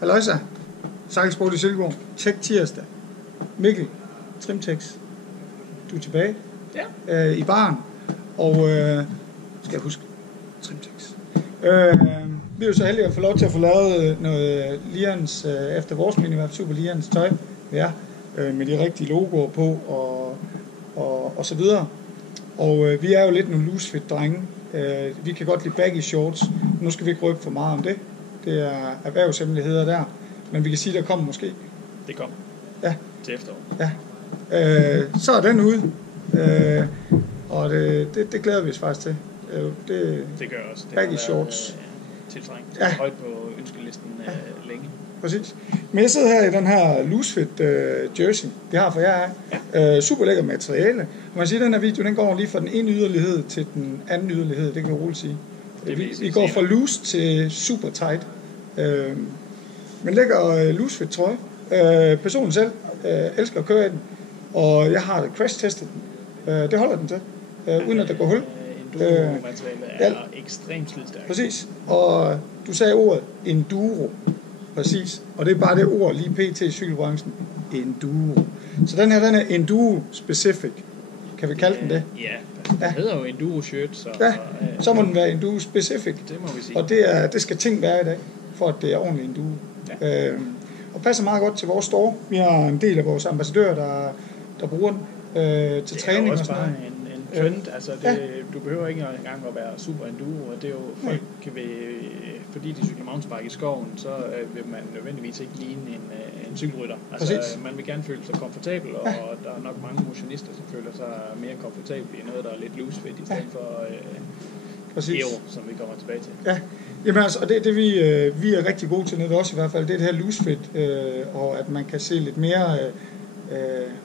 Halløjsa. Cykelsport i Silkeborg. Tech tirsdag. Mikkel. Trimtex. Du er tilbage. Ja. I baren. Og skal jeg huske Trimtex. Vi er jo så heldige at få lov til at få lavet noget Lians, efter vores mening i hvert fald super Lians tøj. Ja. Med de rigtige logoer på og så videre. Og vi er jo lidt nogle loosefit drenge. Vi kan godt lide baggy shorts. Nu skal vi ikke røbe for meget om det. Det er erhvervshemmeligheder der. Men vi kan sige, der kommer måske. Det kommer. Ja. Til efterår. Ja. Så er den ude. Og det glæder vi os faktisk til. Det gør også. Det baggy shorts. Tiltrængt. Ja. Højt på ønskelisten længe. Præcis. Men jeg sidder her i den her loosefit jersey, vi har for jer. Ja. Super lækker materiale. Og man siger, at den her video, den går lige fra den ene yderlighed til den anden yderlighed. Det kan jeg roligt sige. Vi går fra loose til super tight. Men lækker loosefit trøje. Personen selv elsker at køre i den. Og jeg har crash-testet den. Det holder den til. Uden at der går hul. Enduro-materiale er ekstremt slidstærkt. Præcis. Og du sagde ordet enduro. Præcis. Og det er bare det ord lige pt. I cykelbranchen. Enduro. Så den her, den er enduro specific. Kan vi kalde den det? Ja, det hedder jo enduro shirt. Så, så må den være enduro specific. Det må vi sige. Og det skal ting være i dag, for at det er ordentligt enduro. Ja. Og passer meget godt til vores store. Vi har en del af vores ambassadører, der bruger den til træning og sådan noget. Trend, altså du behøver ikke engang at være super enduro, og det er jo folk kan fordi de cykler mountainbike i skoven, så vil man nødvendigvis ikke ligne en cykelrytter. Altså man vil gerne føle sig komfortabel, og der er nok mange motionister, som føler sig mere komfortable i noget, der er lidt loose fit, i stedet for Geo, som vi kommer tilbage til. Ja, jamen altså, og det vi er rigtig gode til nede også i hvert fald, det er det her loose fit, og at man kan se lidt mere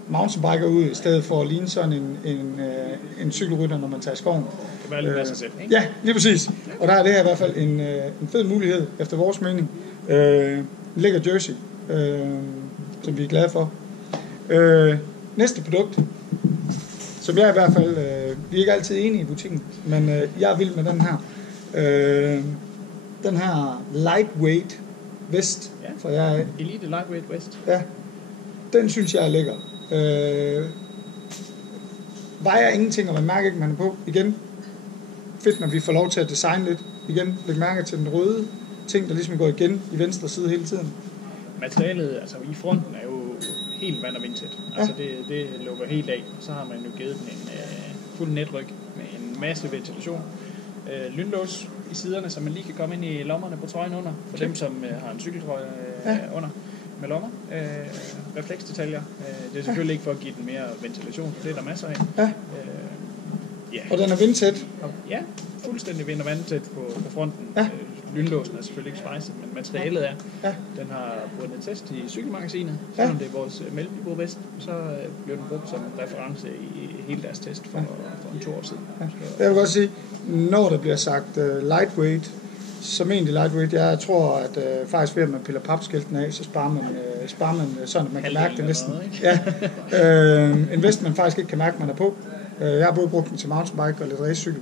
mountainbiker ud, i stedet for at ligne sådan en cykelrytter, når man tager i skoven. Det kan være lidt mere sig selv, ikke? Ja, lige præcis. Og der er det her i hvert fald en fed mulighed, efter vores mening. En lækker jersey, som vi er glade for. Næste produkt, som jeg i hvert fald, vi er ikke altid enige i butikken, men jeg er vild med den her. Den her lightweight vest. Ja, for jeg Elite lightweight vest. Ja. Den synes jeg er lækker. Vejer ingenting, og man mærker ikke, man er på. Igen, fedt, når vi får lov til at designe lidt. Igen, læg mærke til den røde ting, der ligesom går igen i venstre side hele tiden. Materialet, altså i fronten, er jo helt vand- og vindtæt. Altså det lukker helt af. Så har man jo givet den en fuld netryg med en masse ventilation. Lynlås i siderne, så man lige kan komme ind i lommerne på trøjen under. For dem, som har en cykeltrøje under. Med lommer, refleksdetaljer. Det er selvfølgelig ikke for at give den mere ventilation, det er der masser af. Og den er vindtæt? Ja, fuldstændig vind- og vandtæt på fronten. Lynlåsen er selvfølgelig ikke spejset, men materialet er. Den har vundet test i cykelmagasinet, selvom det er vores mellemniveau-vest, så bliver den brugt som reference i hele deres test for en 2 år siden. Jeg vil godt sige, når der bliver sagt lightweight, som egentlig lightweight, jeg tror, at faktisk ved at man piller papskilten af, så sparer man sådan, at man kan mærke det næsten. En vest, man faktisk ikke kan mærke, man er på. Jeg har både brugt den til mountainbike og lidt racecykel.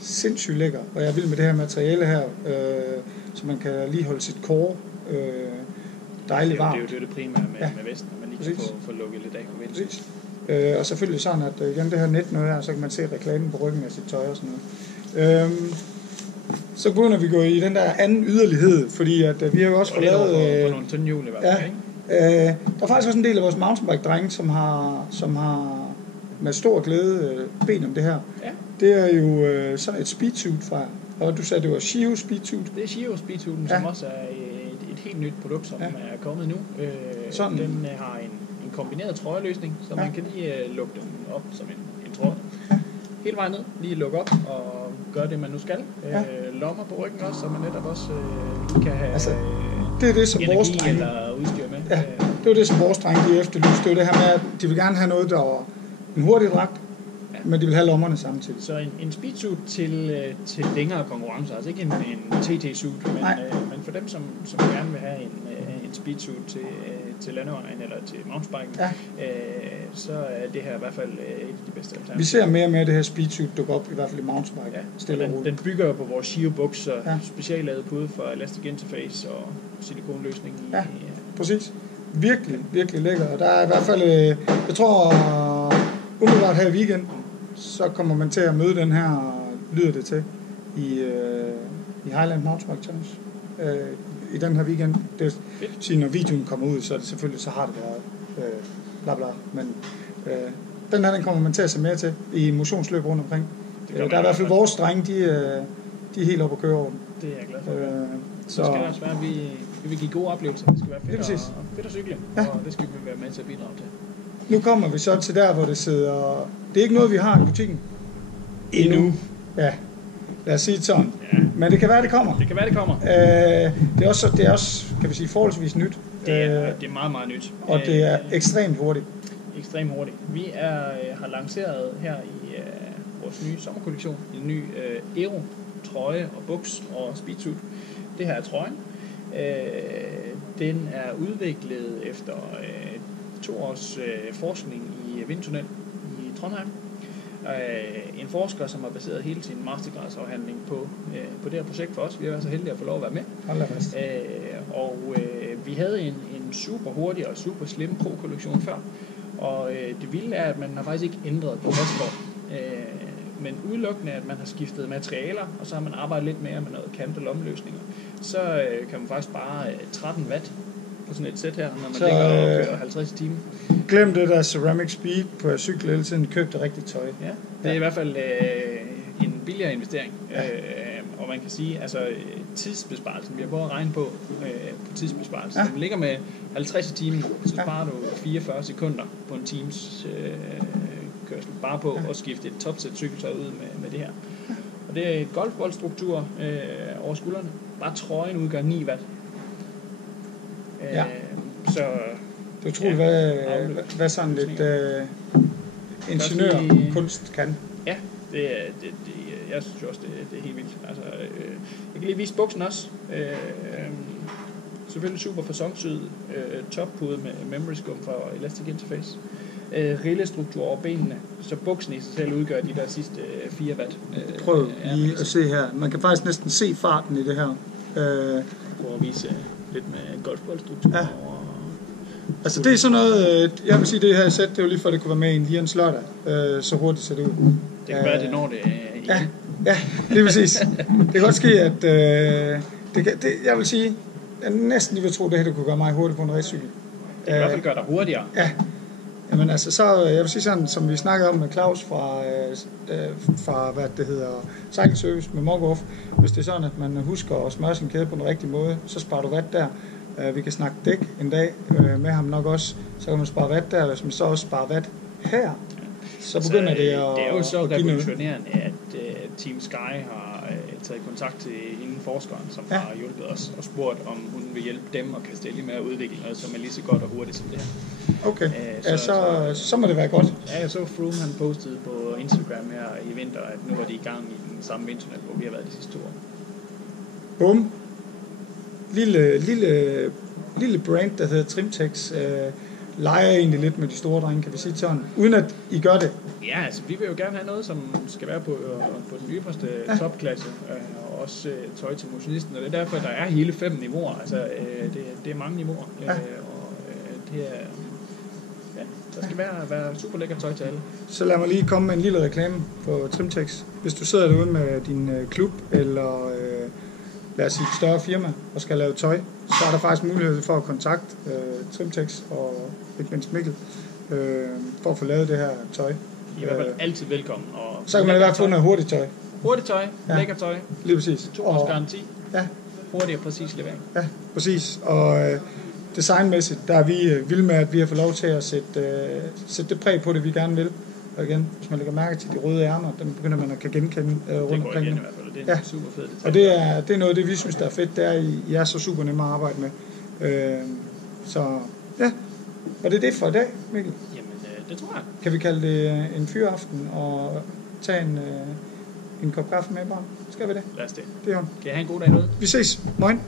Sindssygt lækker, og jeg er vild med det her materiale her, så man kan lige holde sit core dejligt varmt. Det er jo det primære med vesten, at man lige kan få lukket lidt af på vinden. Og selvfølgelig sådan, at igen det her net noget her, så kan man se reklamen på ryggen af sit tøj og sådan noget. Så begynder vi at gå i den der anden yderlighed, fordi at vi har jo også fået lavet... på nogle tynde hjul i hvert fald, ikke? Der er faktisk også en del af vores mountainbike-drenge, som har med stor glæde ben om det her. Ja. Det er jo sådan et speedsuit fra... Og du sagde, det var Shio Speedsuit. Det er Shio Speedsuiten, som også er et helt nyt produkt, som er kommet nu. Den har en kombineret trøjeløsning, så man kan lige lukke den op som en trøje. Hele vejen ned, lige lukke op og gøre det, man nu skal. Lommer på ryggen også, så man netop også kan have det er det, som vores drenge, eller udstyr med. Ja, det er det, som vores drenge de efterlyste. Det er det her med, at de vil gerne have noget, der var en hurtig dragt, men de vil have lommerne samtidig. Så en speedsuit til længere konkurrencer, altså ikke en TT-suit, men for dem, som gerne vil have en speedsuit til landevejen eller til mountainbiken, så er det her i hvert fald et af de bedste alternativer. Vi ser mere og mere det her speedsuit dukke op, i hvert fald i mountainbike. Ja, den bygger på vores Shio-bukser, speciallavet pude for Elastic Interface og silikonløsning. Præcis. Virkelig, virkelig lækker. Og der er i hvert fald, jeg tror, umiddelbart her i weekend, så kommer man til at møde den her, lyder det til, i Highland Mountainbike Challenge. I den her weekend. Det vil sige, når videoen kommer ud, så er det selvfølgelig, så har det været bla bla. Men den her, den kommer man til at se mere til i motionsløb rundt omkring. Der er i hvert fald vores drenge, de er helt oppe at køre over den. Det er jeg glad for. Så skal det også være, at vi vil give gode oplevelser. Det skal være fedt at cykle, og det skal vi være med til at bidrage til. Nu kommer vi så til der, hvor det sidder... Det er ikke noget, vi har i butikken. Endnu. Ja, lad os sige det sådan. Ja. Men det kan være, det kommer. Det kan være, det kommer. Det er også, kan vi sige, forholdsvis nyt. Det er meget, meget nyt. Og det er ekstremt hurtigt. Ekstremt hurtigt. Vi har lanceret her i vores nye sommerkollektion en ny Aero trøje og buks og speedsuit. Det her er trøjen. Den er udviklet efter 2 års forskning i vindtunnel i Trondheim. En forsker, som har baseret hele sin mastergradsafhandling på det her projekt for os. Vi har været så heldige at få lov at være med. Vi havde en super hurtig og super slim pro-kollektion før. Og det vilde er, at man har faktisk ikke ændret på restform. Men udelukkende, at man har skiftet materialer, og så har man arbejdet lidt mere med noget kant- og lommeløsninger. Så kan man faktisk bare 13 watt på sådan et sæt her, når man ligger og kører 50 timer. Glem det der ceramic speed på cykel hele tiden, køb det rigtigt tøj. Ja, det er i hvert fald en billigere investering. Og man kan sige, altså tidsbesparelsen, vi har prøvet at regne på tidsbesparelsen. Når man ligger med 50 timer, så sparer du 44 sekunder på en times kørsel, bare på at skifte et topsæt cykeltøj ud med det her. Og det er et golfboldstruktur over skuldrene. Bare trøjen udgør 9 watt. Så det er utroligt, hvad sådan lidt ingeniørkunst kan. Ja, jeg synes også, det er helt vildt. Altså, jeg kan lige vise buksen også. Selvfølgelig super fasonsyd toppude med memory skum fra Elastic Interface. Rillestruktur over benene, så buksen i sig selv udgør de der sidste 4 watt. Prøv lige at se her. Man kan faktisk næsten se farten i det her. Prøv at vise lidt med golfboldstruktur. Ja. Altså det er sådan noget, jeg vil sige det her sæt, det er jo lige for at det kunne være med i en Lians lørdag, så hurtigt ser det ud. Det kan være, det når det ja, lige præcis. Det kan godt ske, at jeg vil sige, jeg næsten lige vil tro, det her det kunne gøre mig hurtigt på en racecykel. Det kan i hvert fald gøre dig hurtigere. Ja. Jamen altså, så jeg vil sige sådan, som vi snakkede om med Claus fra hvad det hedder, Cycle Service med Morgoff. Hvis det er sådan, at man husker at smøre sin kæde på den rigtige måde, så sparer du watt der. Vi kan snakke dæk en dag med ham nok også, så kan man spare watt der, hvis man så også sparer watt her, så begynder det at det er jo så revolutionerende, at Team Sky har taget kontakt til hende forskeren, som har hjulpet os og spurgt, om hun vil hjælpe dem og Castelli med at udvikle noget, som er lige så godt og hurtigt som det her. Okay, så må det være godt. Ja, jeg så Froome, han postede på Instagram her i vinter, at nu var de i gang i den samme internet, hvor vi har været de sidste 2 år. Bum. Lille brand, der hedder Trimtex, leger egentlig lidt med de store drenge, kan vi sige sådan, uden at I gør det. Ja, altså vi vil jo gerne have noget, som skal være på den ypperste topklasse, og også tøj til motionisten, og det er derfor, der er hele 5 niveauer, altså det er mange niveauer, og det er, der skal være super lækker tøj til alle. Så lad mig lige komme med en lille reklame på Trimtex. Hvis du sidder derude med din klub, eller lad os sige et større firma, og skal lave tøj, så er der faktisk mulighed for at kontakte Trimtex og ikke mindst Mikkel, for at få lavet det her tøj. I er i hvert fald altid velkommen. Og så kan man i hvert fald få noget hurtigt tøj. Hurtigt tøj, lækker tøj. Lige præcis. 2 års garanti. Ja. Hurtig og præcis levering. Ja, præcis. Og designmæssigt, der er vi vilde med, at vi har fået lov til at sætte det præg på det, vi gerne vil. Og igen, hvis man lægger mærke til de røde ærmer, dem begynder man at kan genkende rundt omkring. Det går igen i hvert fald, det er super fedt. Og det er noget af det, vi synes, der er fedt, det er, I er så super nemme at arbejde med. Så ja, og det er det for i dag, Mikkel. Jamen, det tror jeg. Kan vi kalde det en fyraften og tage en kop kaffe med bare? Skal vi det? Lad os det. Det er jo. Kan jeg have en god dag derude? Vi ses. Moin.